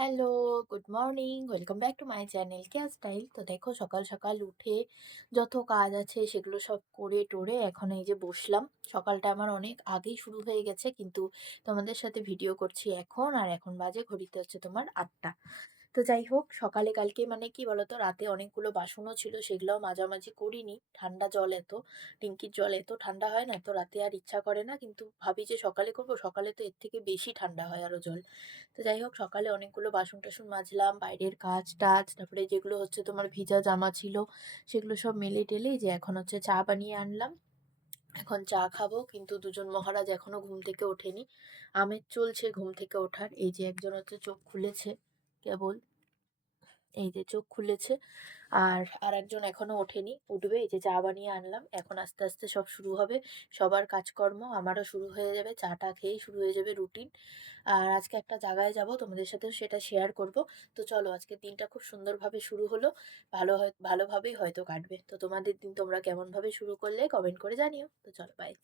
Hello, good morning. Welcome back to my channel Keya style. তো দেখো সকাল সকাল উঠে যত কাজ আছে সেগুলো সব করে টোরে এখন এই যে বসলাম। সকালটা আমার অনেক আগেই শুরু হয়ে গেছে, কিন্তু তোমাদের সাথে ভিডিও করছি এখন, আর এখন বাজে ঘড়িতে হচ্ছে তোমার ৮টা। তো যাই হোক, সকালে কালকে মানে কি বলতো, রাতে অনেকগুলো বাসনও ছিল, সেগুলোও মাজামাজি করিনি। ঠান্ডা জল এত, ট্যাঙ্কির জল এত ঠান্ডা হয় না, তো রাতে আর ইচ্ছা করে না, কিন্তু ভাবি যে সকালে করব, সকালে তো এর থেকে বেশি ঠান্ডা হয় আরো জল। তো যাই হোক, সকালে অনেকগুলো বাসন-টাসন মাজলাম, বাইরের কাজ-টাজ, তারপরে যেগুলো হচ্ছে তোমার ভিজা জামা ছিল সেগুলো সব মেলে-টেলে এই যে এখন হচ্ছে চা বানিয়ে আনলাম। এখন চা খাবো, কিন্তু দুজন মহারাজ এখনো ঘুম থেকে ওঠেনি। আমেজ চলছে ঘুম থেকে ওঠার। এই যে একজন হচ্ছে চোখ খুলেছে কেবল, এই যে চোখ খুলেছে। আর আরেকজন এখনো ওঠেনি, উঠবে। এই যে চা বানিয়ে আনলাম। এখন আস্তে, আস্তে সব শুরু হবে। সবার কাজকর্ম, আমারও শুরু হয়ে যাবে। চা-টা খেয়েই শুরু হয়ে যাবে রুটিন। আর আজকে একটা জায়গায় যাবো, তোমাদের সাথেও সেটা শেয়ার করব। তো চলো, আজকের দিনটা খুব সুন্দরভাবে শুরু হলো। ভালোভাবেই হয়তো কাটবে। তো তোমাদের দিন তোমরা কেমনভাবে শুরু করলে কমেন্ট করে জানিও। তো চলো, বাই।